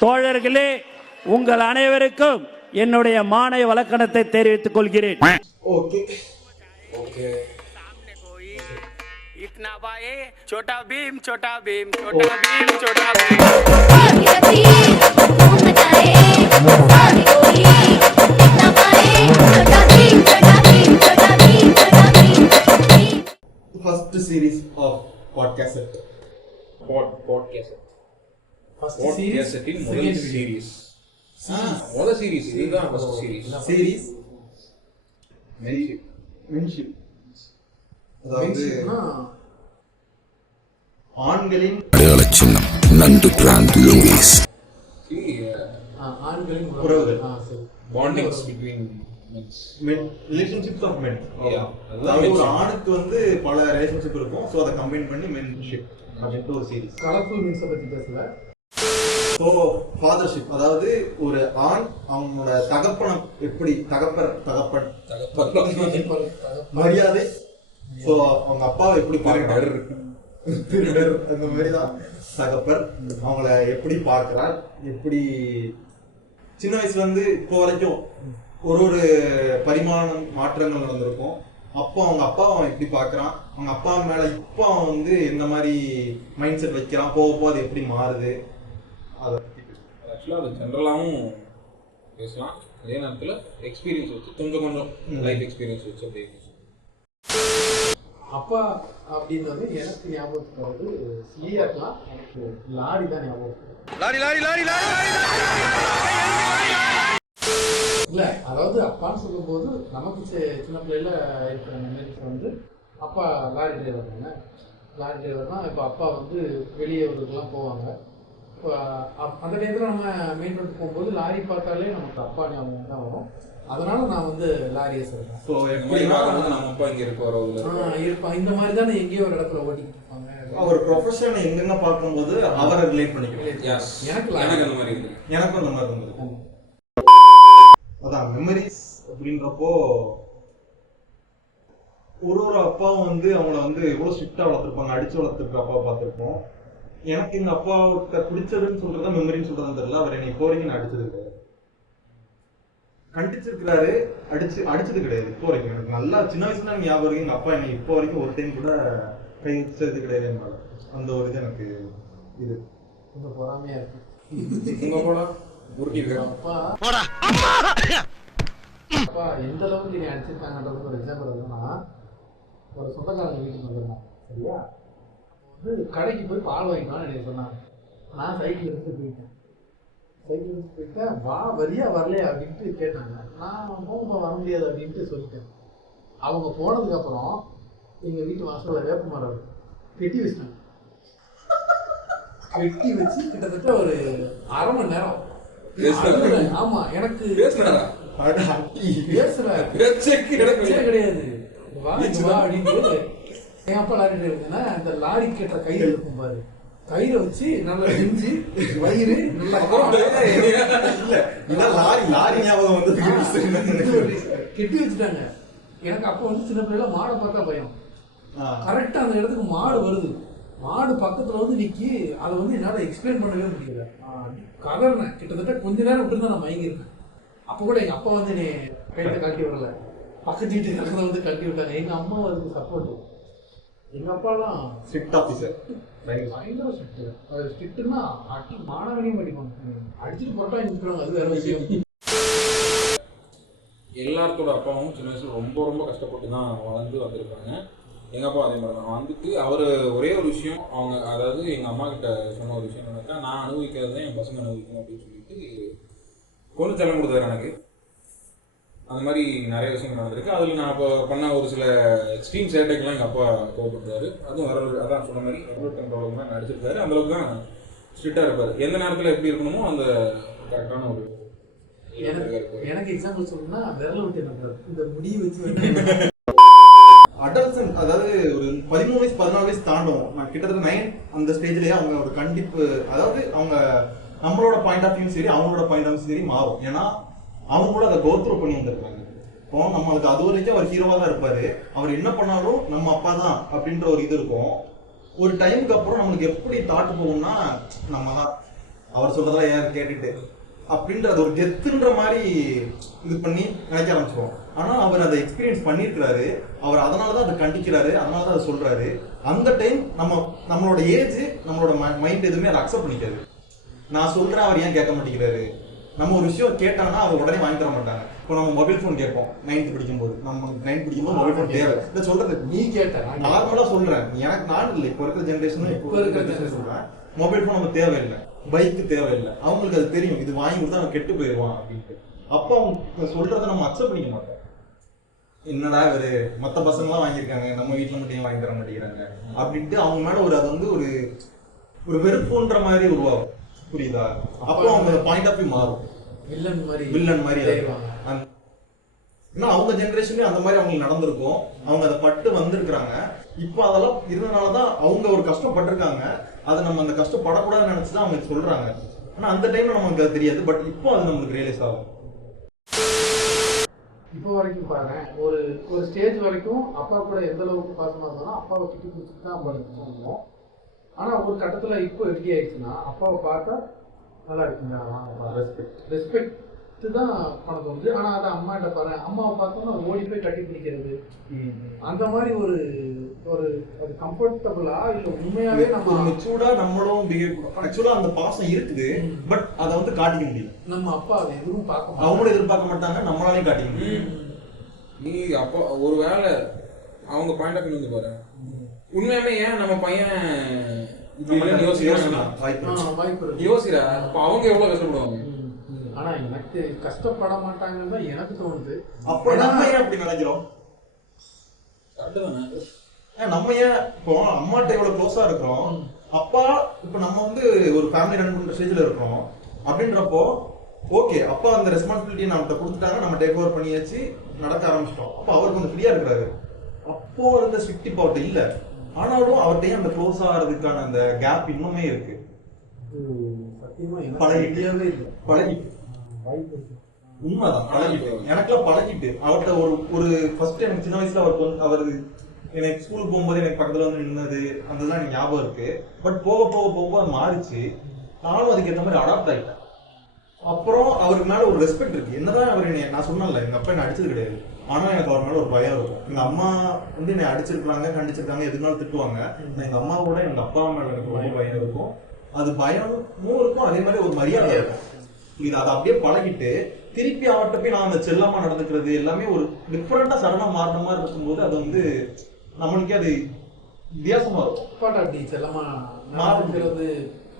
தோழர்களே உங்கள் அனைவருக்கும் என்னுடைய மானை வழக்கணத்தை தெரிவித்துக் கொள்கிறேன் ஓகே ஓகே इतना बाए छोटा भीम छोटा भीम छोटा भीम छोटा भीम आगे रखी धूम मचाए आगे முதல் சீரிஸ் முதல் சீரிஸ் இதுதான் ஃபர்ஸ்ட் சீரிஸ் சீரிஸ் மென்ஷிப் மென்ஷிப் அதாவது ஆண்களின் அடையாள சின்னம் நண்டு பிராண்ட் லூயிஸ் ஆண்களின் உறவுகள். Bondings between men relationships of men Yeah. அதாவது ஒரு ஆணுக்கு வந்து பல ரிலேஷன்ஷிப் இருக்கும். ஸோ அதை கம்பைன் பண்ணி மென்ஷிப் அப்படின்ட்டு ஒரு சீரிஸ் கலர்ஃபுல் மீன்ஸை பத்தி பேசல. ஸோ ஃபாதர்ஷிப் அதாவது ஒரு ஆண் அவனோட தகப்பனம் எப்படி தகப்பர் தகப்பன்? தகப்பன். மரியாதை. ஸோ அவங்க அப்பாவை எப்படி பார்க்கறாரு? அந்த மாதிரி தான் தகப்பர் அவங்கள எப்படி பார்க்கிறார்? எப்படி சின்ன வயசுல இருந்து இப்போ வரைக்கும் ஒரு ஒரு பரிமாணம் மாற்றங்கள் நடந்திருக்கும். அப்போ அவங்க அப்பா அவன் எப்படி பார்க்கறான்? அவங்க அப்பா மேல இப்போ அவன் வந்து எந்த மாதிரி மைண்ட் செட் வைக்கிறான்? போக போக அது எப்படி மாறுது? அதை பத்தி பேசுவோம். ஆக்சுவலாக அது ஜென்ரலாகவும் பேசலாம். அதே நேரத்தில் எக்ஸ்பீரியன்ஸ் வச்சு கொஞ்சம் கொஞ்சம் லைஃப் எக்ஸ்பீரியன்ஸ் வச்சு அப்படியே. அப்பா அப்படின்றது எனக்கு ஞாபகத்துக்கு வருது சிஏ இருக்கலாம் எனக்கு லாரி தான் ஞாபகம் இல்ல அதாவது அப்பான்னு சொல்லும்போது நமக்கு சி- சின்ன பிள்ளையில இருக்கிற மெமரிஸ் வந்து அப்பா லாரி டிரைவர் தானே? லாரி டிரைவர்னா இப்போ அப்பா வந்து வெளியே ஊருக்குலாம் போவாங்க. அந்த டைத்தில் நம்ம மெயின் ரோடு போகும்போது லாரி பார்த்தாலே நமக்கு அப்பா ஞாபகம் தான் வரும். அதனால நான் வந்து லாரியை சொல்றேன். ஸோ நம்ம அப்பா இங்கே இருப்பான் இந்த மாதிரி தானே எங்கேயோ ஒரு இடத்துல ஓட்டிக்கிட்டு இருப்பாங்க. அவர் ப்ரொஃபஷனை எங்கெங்க பார்க்கும்போது அவரை ரிலேட் பண்ணிக்கணும் Yes. எனக்கு எனக்கு அந்த மாதிரி இருக்கு. எனக்கும் அந்த மாதிரி இருந்தது. அதான் மெமரிஸ் அப்படின்றப்போ ஒரு ஒரு அப்பாவும் வந்து அவங்கள வந்து எவ்வளவு ஸ்ட்ரிக்டா வளர்த்துருப்பாங்க அடிச்சு வளர்த்துருக்க அப்பா பார்த்திருப்போம். எனக்கு எங்க அப்பாவுக்கு பிடிச்சதுன்னு சொல்றதா மெமரின்னு சொல்றதுன்னு தெரியல. அவர் என்னை இப்போ வரைக்கும் நான் அடிச்சது கிடையாது. கண்டிச்சிருக்கிறாரு அடிச்சு அடிச்சது கிடையாது இப்போ வரைக்கும். எனக்கு நல்லா சின்ன வயசுல எனக்கு ஞாபகம் இருக்கு. எங்க அப்பா என்னை இப்போ வரைக்கும் ஒரு டைம் கூட கை வச்சது கிடையாது என் மேல அந்த ஒரு இது எனக்கு இது. கொஞ்சம் பொறாமையா இருக்கு. உங்க போடா உருட்டி இருக்கிறோம் அப்பா அப்பா எந்த அளவுக்கு நீ அடிச்சிருக்காங்கன்றது ஒரு எக்ஸாம்பிள் என்னன்னா ஒரு சொந்தக்காரங்க வீட்டுக்கு வந்திருந்தாங்க சரியா? கடைக்கு போய் பால் வாங்கிக்கலாம்னு எனக்கு சொன்னாங்க. நான் சைக்கிள் எடுத்து போயிட்டேன். சைக்கிள் எடுத்து போயிட்டேன். வா வரியா வரலையா அப்படின்ட்டு கேட்டாங்க. நான் போகும்பா வர முடியாது அப்படின்ட்டு சொல்லிட்டேன். அவங்க போனதுக்கு அப்புறம் எங்க வீட்டு வாசல்ல வேப்ப மரம். கெட்டி வச்சிட்டாங்க. கெட்டி வச்சு கிட்டத்தட்ட ஒரு அரை மணி நேரம்? ஆமா எனக்கு பேசுனாரா அட, அடி. பேசுற. பேச்சைக்கு இடமே பேச்சே கிடையாது. வா இங்க வா அப்படின்ட்டு எங்க அப்பா லாரி டிரைவர்னா இந்த லாரி கட்டுற கயிறு இருக்கும் பாரு. கயிறை வச்சு நல்லா செஞ்சு வயிறு நல்லா லாரி லாரி ஞாபகம் வந்து கெட்டி வச்சுட்டாங்க. எனக்கு அப்போ வந்து சின்ன பிள்ளைல மாடை பார்த்தா பயம். கரெக்டா அந்த இடத்துக்கு மாடு வருது. மாடு பக்கத்துல வந்து நிக்கி அதை வந்து என்னால எக்ஸ்பிளைன் பண்ணவே முடியல. கதறினேன் கிட்டத்தட்ட கொஞ்ச நேரம் விட்டு தான் நான் மயங்கிருக்கேன் அப்ப கூட எங்க அப்பா வந்து என்னை கையில கட்டி விடல. பக்கத்து வீட்டுக்காரங்க வந்து கட்டி விட்டாங்க. எங்க அம்மா அதுக்கு சப்போர்ட் எங்க அப்பாலாம் ஸ்ட்ரிக்ட் ஆபீசர் பயங்கர ஸ்ட்ரிக்ட் அது ஸ்ட்ரிக்ட்னா அடி மாணவனையும் அடிப்பாங்க அடிச்சுட்டு போட்டா நிற்கிறாங்க அது வேற விஷயம். எல்லாத்தோட அப்பாவும் சின்ன வயசுல ரொம்ப ரொம்ப கஷ்டப்பட்டு தான் வளர்ந்து வந்திருக்காங்க. எங்க அப்பா அதே மாதிரி தான் வந்துட்டு அவர் ஒரே ஒரு விஷயம் அவங்க அதாவது எங்க அம்மா கிட்ட சொன்ன ஒரு விஷயம் என்னக்கா நான் அனுபவிக்கிறது தான் என் பசங்க அனுபவிக்கணும் அப்படின்னு சொல்லிட்டு கொஞ்சம் செல்லம் கொடுத்தாரு எனக்கு. அந்த மாதிரி நிறைய விஷயங்கள் நடந்திருக்கு. அதில் நான் அப்போ பண்ண ஒரு சில எக்ஸ்ட்ரீம் சேட்டைக்கெல்லாம் எங்கள் அப்பா கோவப்படுறாரு அதுவும் வர அதான் சொன்ன மாதிரி அளவுக்கு தான் நடிச்சிருக்காரு. அந்த அளவுக்கு தான் ஸ்ட்ரிக்டாக இருப்பார். எந்த நேரத்தில் எப்படி இருக்கணுமோ அந்த கரெக்டான ஒரு எனக்கு எனக்கு எக்ஸாம்பிள் சொல்லணும்னா விரல விட்டு இந்த முடியை வச்சு அடல்சன் அதாவது ஒரு பதிமூணு வயசு பதினாலு வயசு தாண்டும். நான் கிட்டத்தட்ட நைன் அந்த ஸ்டேஜ்லயே அவங்க ஒரு கண்டிப்பு அதாவது அவங்க நம்மளோட பாயிண்ட் ஆஃப் வியூ சரி அவங்களோட பாயிண்ட் ஆஃப் வியூ சரி மாறும். ஏன்னா அவங்க கூட அதை கோத்ரூ பண்ணி வந்திருக்காங்க. இப்போ நம்மளுக்கு அது வரைக்கும் அவர் ஹீரோவாக தான் இருப்பாரு. அவர் என்ன பண்ணாலும் நம்ம அப்பா தான் அப்படின்ற ஒரு இது இருக்கும். ஒரு டைமுக்கு அப்புறம் நம்மளுக்கு எப்படி தாட்டு போகும்னா நம்ம தான். அவர் சொல்றதெல்லாம் ஏன் கேட்டுட்டு? அப்படின்ற அது ஒரு கெத்துன்ற மாதிரி இது பண்ணி நினைக்க ஆரம்பிச்சிருவோம். ஆனா அவர் அதை எக்ஸ்பீரியன்ஸ் பண்ணியிருக்கிறாரு. அவர் அதனால தான் அதை கண்டிக்கிறாரு. அதனால தான் அதை சொல்றாரு. அந்த டைம் நம்ம நம்மளோட ஏஜ் நம்மளோட மைண்ட் எதுவுமே அதை அக்செப்ட் பண்ணிக்காது. நான் சொல்றேன் அவர் ஏன் கேட்க மாட்டேங்கிறாரு? நம்ம ஒரு விஷயம் கேட்டாங்கன்னா அவர் உடனே வாங்கி தர மாட்டாங்க. இப்போ நம்ம மொபைல் ஃபோன் கேட்போம். நைன்த் படிக்கும்போது. நம்ம நைன்த் படிக்கும்போது மொபைல் ஃபோன் தேவை. இதை சொல்றது நீ கேட்ட நான் நார்மலா சொல்றேன். எனக்கு நான் இல்லை. இப்போ இருக்கிற ஜென்ரேஷன் இப்போ இருக்கிற ஜென்ரேஷன் சொல்றேன். மொபைல் ஃபோன் நம்ம தேவையில்லை. பைக்கு தேவையில்லை. அவங்களுக்கு அது தெரியும். இது வாங்கி கொடுத்தா அவன் கெட்டு போயிடுவான் அப்படின்ட்டு. அப்போ அவங்க சொல்றதை நம்ம அக்செப்ட் பண்ணிக்க மாட்டோம். என்னடா இவரு? மத்த பசங்க எல்லாம் வாங்கியிருக்காங்க. நம்ம வீட்ல மட்டும் ஏன் வாங்கி தர மாட்டேங்கிறாங்க? அப்படின்ட்டு அவங்க மேல ஒரு அது வந்து ஒரு ஒரு வெறுப்புன்ற மாதிரி உருவாகும். புரியுதா? அப்போ அவங்க பாயிண்ட் ஆஃப் வியூ மாறும். வில்லன் மாதிரி வில்லன் மாதிரி ஏன்னா அவங்க ஜெனரேஷன்லயும் அந்த மாதிரி அவங்களுக்கு நடந்திருக்கும். அவங்க அதை பட்டு வந்திருக்கிறாங்க. இப்போ அதெல்லாம் இருந்தனாலதான் அவங்க ஒரு கஷ்டப்பட்டிருக்காங்க. அதை நம்ம அந்த கஷ்டப்படக்கூடாதுன்னு நினைச்சுதான் அவங்க சொல்றாங்க. ஆனா அந்த டைம்ல நமக்கு அது தெரியாது. பட் இப்போ அது நமக்கு ரியலைஸ் ஆகும். இப்போ வரைக்கும் பாருங்க. ஒரு ஒரு ஸ்டேஜ் வரைக்கும் அப்பா கூட எந்த அளவுக்கு பாசமா இருந்தாலும் அப்பாவை கிட்டி பிடிச்சிட்டு தான் இருந்தோம். ஆனா ஒரு கட்டத்துல இப்போ எப்படி ஆயிடுச்சுன்னா அப்பாவை பார்த்தா நல்லா இருக்குங்களா ரெஸ்பெக்ட் ரெஸ்பெக்ட் தான் பண்ண தோணுது. ஆனா அதை அம்மாட்ட பாரு அம்மாவை பார்த்தோம்னா ஓடி போய் கட்டி பிடிக்கிறது அந்த மாதிரி ஒரு ஒரு அது கம்ஃபர்டபுளா இல்ல உண்மையாவே நம்ம மெச்சூர்டா நம்மளும் பிஹேவ் ஆக்சுவலா அந்த பாசம் இருக்குது பட் அதை வந்து காட்டிக்க முடியல. நம்ம அப்பா அதை எதுவும் பார்க்க அவங்களும் எதிர்பார்க்க மாட்டாங்க நம்மளாலையும் காட்டிக்க முடியும் நீ அப்போ ஒருவேளை அவங்க பாயிண்ட் ஆஃப் பாரு. உண்மையாவே ஏன் நம்ம பையன் யோசிக்கிறான் அவங்க எவ்வளவு கஷ்டப்படுவாங்க. ஆனா எனக்கு கஷ்டப்பட மாட்டாங்கன்னு தான் எனக்கு தோணுது. அப்ப நம்ம ஏன் அப்படி நினைக்கிறோம் நம்ம ஏன் இப்போ அம்மாட்ட இவ்வளவு க்ளோஸா இருக்கிறோம்? அப்பா இப்ப நம்ம வந்து ஒரு ஃபேமிலி ரன் பண்ற ஸ்டேஜ்ல இருக்கிறோம். அப்படின்றப்போ ஓகே அப்பா அந்த ரெஸ்பான்சிபிலிட்டி நம்மகிட்ட கொடுத்துட்டாங்க. நம்ம டேக் ஓவர் பண்ணியாச்சு நடக்க ஆரம்பிச்சிட்டோம். அப்போ அவர் கொஞ்சம் ஃப்ரீயா இருக்கிறாரு. அப்போ இருந்த ஸ்ட்ரிக்ட் இப்போ அவர்கிட்ட இல்ல. ஆனாலும் அவர்கிட்டயும் அந்த க்ளோஸ் ஆகிறதுக்கான அந்த கேப் இன்னுமே இருக்கு. பழகிட்டு. பழகிட்டு. உண்மைதான் பழகிட்டு. எனக்குலாம் பழகிட்டு. அவர்கிட்ட ஒரு ஒரு ஃபர்ஸ்ட் எனக்கு சின்ன வயசுல அவர் அவர் எனக்கு ஸ்கூல் போகும்போது எனக்கு பக்கத்துல வந்து நின்னது அந்த இதெல்லாம் எனக்கு ஞாபகம் இருக்கு. பட் போக போக போக அது மாறிச்சு. நானும் அதுக்கு ஏற்ற மாதிரி அடாப்ட் ஆயிட்டேன். அப்புறம் அவருக்கு மேல ஒரு ரெஸ்பெக்ட் இருக்கு. என்னதான் அவர் நான் சொன்னேன்ல எங்க அப்பா என்ன அடிச்சது கிடையாது. ஆனா எனக்கு அவர் மேல ஒரு பயம் இருக்கும். எங்க அம்மா வந்து என்னை அடிச்சிருக்காங்க கண்டிச்சிருக்காங்க எதுனாலும் திட்டுவாங்க. எங்க அம்மாவோட எங்க அப்பா மேல எனக்கு ரொம்ப பயம் இருக்கும். அது பயமும் இருக்கும் அதே மாதிரி ஒரு மரியாதை இருக்கும். இது அதை அப்படியே பழகிட்டு திருப்பி அவர்கிட்ட போய் நான் அந்த செல்லமா நடந்துக்கிறது எல்லாமே ஒரு டிஃப்ரெண்டா சடனா மாறின மாதிரி இருக்கும்போது அது வந்து நம்மளுக்கே அது வித்தியாசமா இருக்கும். அப்படி செல்லமா நடந்துக்கிறது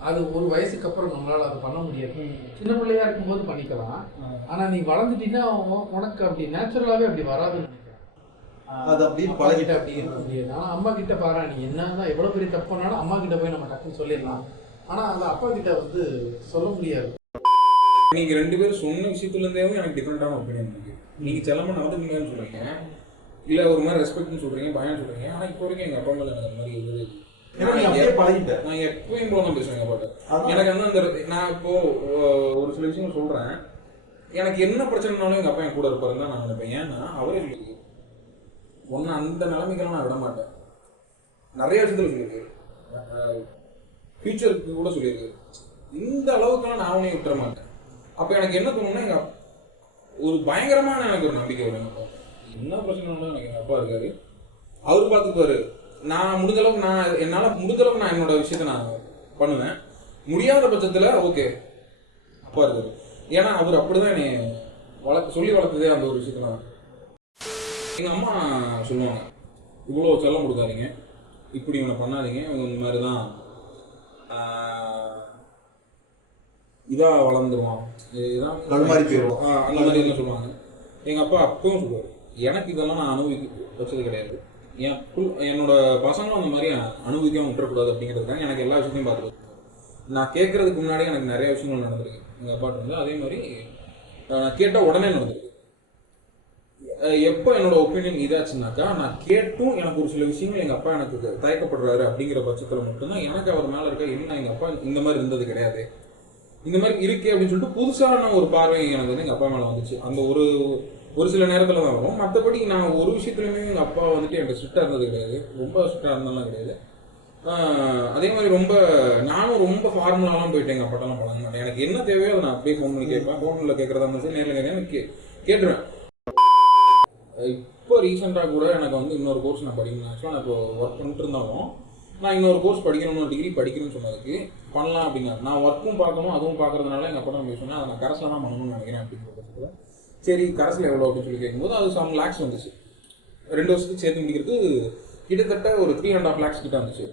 அது ஒரு வயசுக்கு அப்புறம் நம்மளால அதை பண்ண முடியாது. சின்ன பிள்ளையா இருக்கும்போது பண்ணிக்கலாம். ஆனா நீ வளர்ந்துட்டீங்கன்னா உனக்கு அப்படி நேச்சுரலாவே அப்படி வராதுன்னு அது அப்படியே அப்பா பழகிட்டு கிட்ட அப்படி இருக்க முடியாது. ஆனா அம்மா கிட்ட பாரு நீ என்னதான் எவ்வளவு பெரிய தப்பு பண்ணாலும் அம்மா கிட்ட போய் நம்ம டக்குன்னு சொல்லிடலாம். ஆனா அது அப்பா கிட்ட வந்து சொல்ல முடியாது. நீங்க ரெண்டு பேரும் சொன்ன விஷயத்துல இருந்தே எனக்கு டிஃப்ரெண்டான ஒப்பீனியன் இருக்கு. நீங்க செல்லமா நடந்துக்கீங்கன்னு சொல்றீங்க. இல்ல ஒரு மாதிரி ரெஸ்பெக்ட்னு சொல்றீங்க பயம் சொல்றீங்க. ஆனா இப்போ வரைக்கும் எங்க அப்பா மேல எனக்கு அந்த மாதிரி இருந்தது எப்பயும் எங்க அப்பாட்ட அதான். எனக்கு வந்து அந்த நான் இப்போ ஒரு சில விஷயங்கள் சொல்றேன். எனக்கு என்ன பிரச்சனைனாலும் எங்க அப்பா என் கூட இருப்பாருன்னு தான் நான் நினைப்பேன். ஏன்னா அவரே சொல்லியிருக்கு ஒன்னு அந்த நிலைமைக்கெல்லாம் நான் விட மாட்டேன். நிறைய விஷயத்துல சொல்லியிருக்கு ஃபியூச்சருக்கு கூட சொல்லியிருக்கு இந்த அளவுக்கெல்லாம் நான் அவனையும் விட்டுற மாட்டேன். அப்ப எனக்கு என்ன தோணும்னா எங்க ஒரு பயங்கரமான எனக்கு ஒரு நம்பிக்கை வரும். என்ன பிரச்சனைனாலும் எனக்கு எங்க அப்பா இருக்காரு. அவர் பார்த்துக்குவாரு நான் முடிஞ்ச அளவுக்கு நான் என்னால முடிஞ்ச அளவுக்கு நான் என்னோட விஷயத்த நான் பண்ணுவேன். முடியாத பட்சத்துல ஓகே அப்பா இருக்காரு. ஏன்னா அவர் அப்படிதான் என்னை வளர்த்து சொல்லி வளர்த்ததே அந்த ஒரு விஷயத்துல எங்க அம்மா சொல்லுவாங்க இவ்வளோ செல்லம் கொடுக்காதீங்க. இப்படி இவனை பண்ணாதீங்க. இவங்க இந்த மாதிரி தான் இதா வளர்ந்துருவான். ஆ, அந்த மாதிரி என்ன சொல்லுவாங்க. எங்க அப்பா அப்பவும் சொல்லுவாரு எனக்கு இதெல்லாம் நான் அனுபவிக்க வச்சது கிடையாது. என் என்னோட பசங்களும் அந்த மாதிரி அனுபவிக்காம விட்டுறக்கூடாது அப்படிங்கிறதுக்காக எனக்கு எல்லா விஷயத்தையும் பார்த்து நான் கேட்கறதுக்கு முன்னாடி எனக்கு நிறைய விஷயங்கள் நடந்திருக்கு. எங்கள் அப்பாட்ட வந்து அதே மாதிரி நான் கேட்ட உடனே நடந்திருக்கு. எப்போ என்னோட ஒப்பீனியன் இதாச்சுனாக்கா நான் கேட்டும் எனக்கு ஒரு சில விஷயங்கள் எங்கள் அப்பா எனக்கு தயக்கப்படுறாரு அப்படிங்கிற பட்சத்தில் மட்டும்தான் எனக்கு அவர் மேலே இருக்க என்ன எங்கள் அப்பா இந்த மாதிரி இருந்தது கிடையாது. இந்த மாதிரி இருக்கே அப்படின்னு சொல்லிட்டு புதுசான ஒரு பார்வை எனக்கு வந்து எங்கள் அப்பா மேலே வந்துச்சு. அந்த ஒரு ஒரு சில நேரத்துல தான் வரும் மற்றபடி நான் ஒரு விஷயத்துலயுமே எங்க அப்பா வந்துட்டு எனக்கு ஸ்ட்ரிக்டா இருந்தது கிடையாது. ரொம்ப ஸ்ட்ரிக்டா இருந்தெல்லாம் கிடையாது. அதே மாதிரி ரொம்ப நானும் ரொம்ப ஃபார்முலாலாம் போயிட்டு எங்கள் அப்பாட்டெல்லாம் பழக மாட்டேன். எனக்கு என்ன தேவையோ அதை நான் அப்படியே ஃபோன் பண்ணி கேட்பேன். ஃபோனில் கேட்குறதா இருந்தாலும் சரி நேரில் கேட்க எனக்கு கேட்டுருவேன். இப்போ ரீசெண்டாக கூட எனக்கு வந்து இன்னொரு கோர்ஸ் நான் படிக்கணும். ஆக்சுவலாக நான் இப்போ ஒர்க் பண்ணிட்டு இருந்தாலும் நான் இன்னொரு கோர்ஸ் படிக்கணும் டிகிரி படிக்கணும்னு சொன்னதுக்கு பண்ணலாம் அப்படிங்க நான் ஒர்க்கும் பார்க்கணும் அதுவும் பார்க்கறதுனால எங்கள் அப்பா நம்ம சொன்னேன். அதை நான் தான் பண்ணணும்னு நினைக்கிறேன் அப்படிங்கிற பட்சத்தில் சரி கரஸில் எவ்வளோ அப்படின்னு சொல்லி கேட்கும்போது அது செவன் லேக்ஸ் வந்துச்சு. ரெண்டு வருஷத்துக்கு சேர்த்து முடிக்கிறது கிட்டத்தட்ட ஒரு த்ரீ அண்ட் ஆஃப் லேக்ஸ் கிட்ட வந்துச்சு.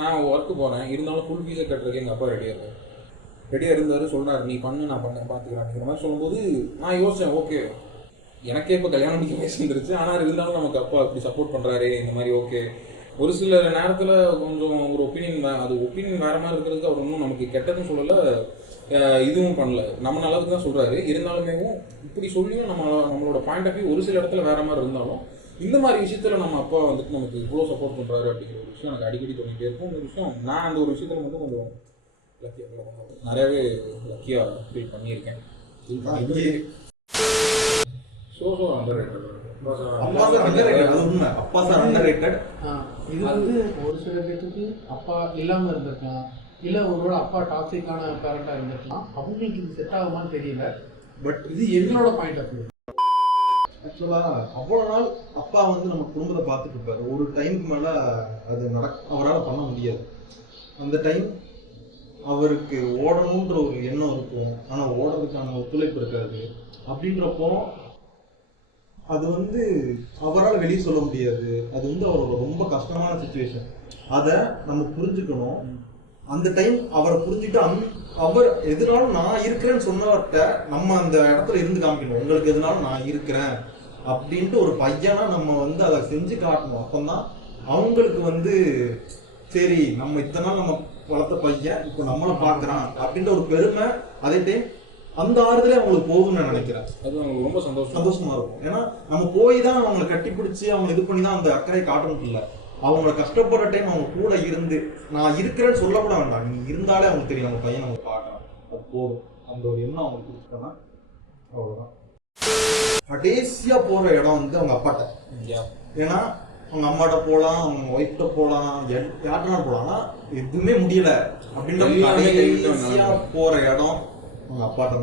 நான் ஒர்க்கு போனேன். இருந்தாலும் ஃபுல் ஃபீஸை கட்டுறதுக்கு எங்கள் அப்பா ரெடியாக இருக்கார் ரெடியாக இருந்தார் சொல்கிறார் நீ பண்ணு நான் பண்ண பார்த்துக்கிறேன் அப்படிங்கிற மாதிரி சொல்லும்போது நான் யோசித்தேன் ஓகே எனக்கே இப்போ கல்யாணம் முடிக்க வயசு வந்துருச்சு. ஆனால் இருந்தாலும் நமக்கு அப்பா இப்படி சப்போர்ட் பண்ணுறாரு இந்த மாதிரி ஓகே ஒரு சில நேரத்தில் கொஞ்சம் ஒரு ஒப்பீனியன் அது ஒப்பீனியன் வேறு மாதிரி இருக்கிறதுக்கு அவர் ஒன்றும் நமக்கு கெட்டதுன்னு சொல்லலை. இதுவும் பண்ணல. நம்ம நல்லதுக்கு தான் சொல்கிறாரு இருந்தாலுமே இப்படி சொல்லியும் நம்ம நம்மளோட பாயிண்ட் ஆஃப் வியூ ஒரு சில இடத்துல வேற மாதிரி இருந்தாலும் இந்த மாதிரி விஷயத்துல நம்ம அப்பா வந்துட்டு நமக்கு இவ்வளோ சப்போர்ட் பண்ணுறாரு அப்படிங்கிற ஒரு விஷயம் எனக்கு அடிக்கடி தோணிட்டே இருக்கும். இந்த விஷயம் நான் அந்த ஒரு விஷயத்துல மட்டும் கொஞ்சம் லக்கியாக நிறையவே லக்கியாக ஃபீல் பண்ணியிருக்கேன். ஃபீல் பண்ணி ஸோ ஸோ அண்டர் அப்பா சார் அண்டர் அது உண்மை. அப்பா சார் அண்டர் ரேட்டட் ஆ, இது வந்து ஒரு சில பேத்துக்கு அப்பா இல்லாம இருந்திருக்கலாம். இல்ல ஒருவேளை அப்பா டாக்ஸிக்கான பேரண்டா இருந்திருக்கலாம் அவங்களுக்கு இது செட் ஆகுமான்னு தெரியல. பட் இது எங்களோட பாயிண்ட் ஆஃப் வியூ ஆக்சுவலா அவ்வளவு நாள் அப்பா வந்து நம்ம குடும்பத்தை பார்த்துட்டு இருப்பாரு. ஒரு டைமுக்கு மேல அது நடக்க அவரால் பண்ண முடியாது. அந்த டைம் அவருக்கு ஓடணுன்ற ஒரு எண்ணம் இருக்கும். ஆனா ஓடுறதுக்கான ஒத்துழைப்பு இருக்காது. அப்படின்றப்போ அது வந்து அவரால் வெளியே சொல்ல முடியாது. அது வந்து அவரோட ரொம்ப கஷ்டமான சுச்சுவேஷன் அதை நம்ம புரிஞ்சுக்கணும். அந்த டைம் அவரை புரிஞ்சுட்டு அந் அவர் எதுனாலும் நான் இருக்கிறேன்னு சொன்னவர்கிட்ட நம்ம அந்த இடத்துல இருந்து காமிக்கணும். உங்களுக்கு எதுனாலும் நான் இருக்கிறேன் அப்படின்ட்டு ஒரு பையனா நம்ம வந்து அதை செஞ்சு காட்டணும். அப்பந்தான் அவங்களுக்கு வந்து சரி நம்ம இத்தனை நாள் நம்ம வளர்த்த பையன் இப்போ நம்மளை பார்க்கறான் அப்படின்ற ஒரு பெருமை அதே டைம் அந்த ஆறுதலே அவங்களுக்கு போகும்னு நான் நினைக்கிறேன். அது அவங்களுக்கு ரொம்ப சந்தோஷம் சந்தோஷமா இருக்கும். ஏன்னா நம்ம போய் தான் அவங்களை கட்டி பிடிச்சி அவங்க இது பண்ணி தான் அந்த அக்கறை காட்டணும் இல்ல அவங்கள கஷ்டப்படுற டைம் அவங்க கூட இருந்து நான் இருக்கிறேன்னு சொல்லக்கூட வேண்டாம். நீ இருந்தாலே அவங்களுக்கு தெரியும் நம்ம பையன் நம்ம பார்க்கலாம் அது போதும். அந்த ஒரு எண்ணம் அவங்களுக்கு கொடுத்துட்டோம்னா அவ்வளவுதான். கடைசியா போற இடம் வந்து அவங்க அப்பாட்ட. ஏன்னா அவங்க அம்மாட்ட போலாம் அவங்க ஒய்ஃப்ட்ட போலாம் யார்கிட்ட போலாம். ஆனா எதுவுமே முடியல. அப்படின்ற போற இடம் அவங்க அப்பாட்ட